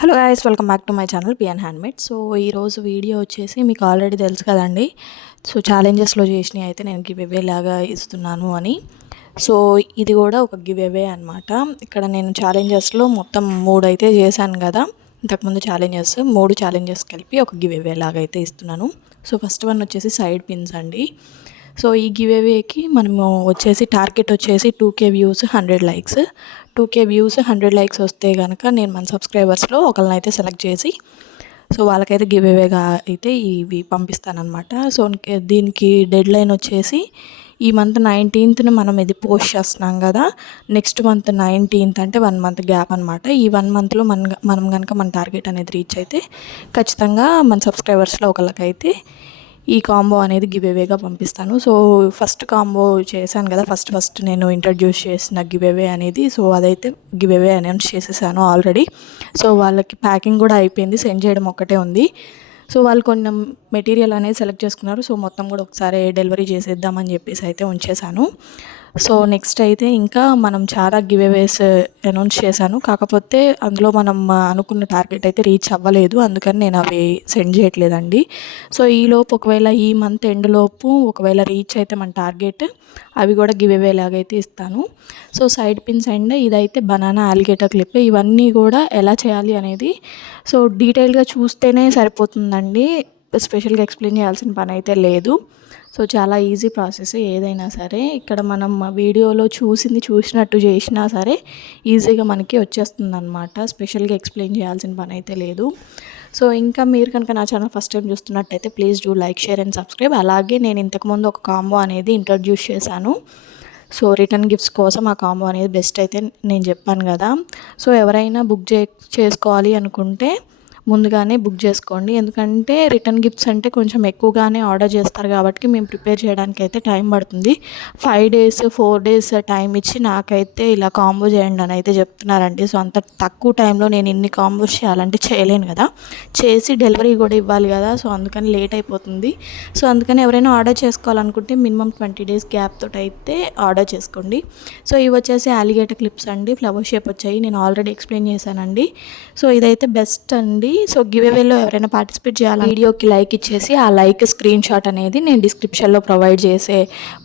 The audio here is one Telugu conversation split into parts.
Hello guys, welcome back to my channel PN handmade. So ఈరోజు వీడియో వచ్చేసి మీకు ఆల్రెడీ తెలుసు కదండి. సో ఛాలెంజెస్లో చేసినవి అయితే నేను గివ్ అవే లాగా ఇస్తున్నాను అని. సో ఇది కూడా ఒక గివ్ అవే అనమాట. ఇక్కడ నేను ఛాలెంజెస్లో మొత్తం 3 అయితే చేశాను కదా. ఇంతకుముందు మూడు ఛాలెంజెస్ కలిపి ఒక గివ్ అవే లాగా అయితే ఇస్తున్నాను. సో ఫస్ట్ వన్ వచ్చేసి సైడ్ పిన్స్ అండి. సో ఈ గివ్ అవేకి మనము వచ్చేసి టార్గెట్ వచ్చేసి 2K views 100 likes. 2K views 100 likes వస్తే కనుక నేను మన సబ్స్క్రైబర్స్లో ఒకరినైతే సెలెక్ట్ చేసి సో వాళ్ళకైతే గివ్ అవేగా అయితే ఇవి పంపిస్తానమాట. సో దీనికి డెడ్ లైన్ వచ్చేసి ఈ మంత్ 19th మనం ఇది పోస్ట్ చేస్తున్నాం కదా. నెక్స్ట్ మంత్ 19th అంటే 1 మంత్ గ్యాప్ అనమాట. ఈ 1 మంత్లో మనం కనుక మన టార్గెట్ అనేది రీచ్ అయితే ఖచ్చితంగా మన సబ్స్క్రైబర్స్లో ఒకళ్ళకైతే ఈ కాంబో అనేది గివ్ అవేగా పంపిస్తాను. సో ఫస్ట్ కాంబో చేశాను కదా, ఫస్ట్ నేను ఇంట్రడ్యూస్ చేసిన గివ్ అవే అనేది. సో అదైతే గివ్ అవే అనౌన్స్ చేసేసాను ఆల్రెడీ. సో వాళ్ళకి ప్యాకింగ్ కూడా అయిపోయింది, సెండ్ చేయడం ఒక్కటే ఉంది. సో వాళ్ళు కొన్ని మెటీరియల్ అనేది సెలెక్ట్ చేసుకున్నారు. సో మొత్తం కూడా ఒకసారి డెలివరీ చేసేద్దామని చెప్పేసి అయితే ఉంచేసాను. సో నెక్స్ట్ అయితే ఇంకా మనం చాలా గివ్ అవేస్ అనౌన్స్ చేశాను. కాకపోతే అందులో మనం అనుకున్న టార్గెట్ అయితే రీచ్ అవ్వలేదు, అందుకని నేను అవి సెండ్ చేయట్లేదండి. సో ఈలోపు ఒకవేళ ఈ మంత్ ఎండ్ లోపు ఒకవేళ రీచ్ అయితే మన టార్గెట్ అవి కూడా గివ్ అవే లాగైతే ఇస్తాను. సో సైడ్ పిన్స్ అండ్ ఇదైతే బనానా అలిగేటర్ క్లిప్. ఇవన్నీ కూడా ఎలా చేయాలి అనేది సో డీటెయిల్గా చూస్తేనే సరిపోతుందండి. స్పెషల్గా ఎక్స్ప్లెయిన్ చేయాల్సిన పని అయితే లేదు. సో చాలా ఈజీ ప్రాసెస్ ఏదైనా సరే. ఇక్కడ మనం వీడియోలో చూసినట్టు చేసినా సరే ఈజీగా మనకి వచ్చేస్తుంది అనమాట. స్పెషల్గా ఎక్స్ప్లెయిన్ చేయాల్సిన పని అయితే లేదు. సో ఇంకా మీరు కనుక నా ఛానల్ ఫస్ట్ టైం చూస్తున్నట్టయితే please do like, share and subscribe. అలాగే నేను ఇంతకుముందు ఒక కాంబో అనేది ఇంట్రడ్యూస్ చేశాను. సో రిటర్న్ గిఫ్ట్స్ కోసం ఆ కాంబో అనేది బెస్ట్ అయితే నేను చెప్పాను కదా. సో ఎవరైనా బుక్ చేసుకోవాలి అనుకుంటే ముందుగానే బుక్ చేసుకోండి. ఎందుకంటే రిటర్న్ గిఫ్ట్స్ అంటే కొంచెం ఎక్కువగానే ఆర్డర్ చేస్తారు కాబట్టి మేము ప్రిపేర్ చేయడానికి అయితే టైం పడుతుంది. 5 days 4 days టైం ఇచ్చి నాకైతే ఇలా కాంబో చేయండి అని అయితే చెప్తున్నారండి. సో అంత తక్కువ టైంలో నేను ఇన్ని కాంబోస్ చేయాలంటే చేయలేను కదా, చేసి డెలివరీ కూడా ఇవ్వాలి కదా. సో అందుకని లేట్ అయిపోతుంది. సో అందుకని ఎవరైనా ఆర్డర్ చేసుకోవాలనుకుంటే మినిమం 20 days గ్యాప్ తోటి అయితే ఆర్డర్ చేసుకోండి. సో ఇవి వచ్చేసి అలిగేటర్ క్లిప్స్ అండి, ఫ్లవర్ షేప్ వచ్చాయి. నేను ఆల్రెడీ ఎక్స్ప్లెయిన్ చేశానండి. సో ఇదైతే బెస్ట్ అండి. సో గివ్ అవేలో ఎవరైనా పార్టిసిపేట్ చేయాలి, వీడియోకి లైక్ ఇచ్చేసి ఆ లైక్ స్క్రీన్ షాట్ అనేది నేను డిస్క్రిప్షన్లో ప్రొవైడ్ చేసే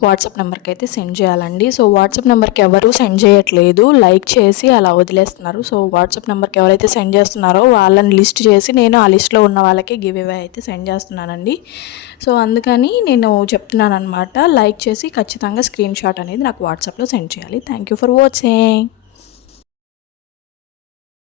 వాట్సాప్ నెంబర్కి అయితే సెండ్ చేయాలండి. సో వాట్సాప్ నెంబర్కి ఎవరు సెండ్ చేయట్లేదు, లైక్ చేసి అలా వదిలేస్తున్నారు. సో వాట్సాప్ నెంబర్కి ఎవరైతే సెండ్ చేస్తున్నారో వాళ్ళని లిస్ట్ చేసి నేను ఆ లిస్ట్లో ఉన్న వాళ్ళకి గివ్ అవే అయితే సెండ్ చేస్తున్నానండి. సో అందుకని నేను చెప్తున్నాను అనమాట, లైక్ చేసి ఖచ్చితంగా స్క్రీన్ షాట్ అనేది నాకు వాట్సాప్లో సెండ్ చేయాలి. Thank you for watching.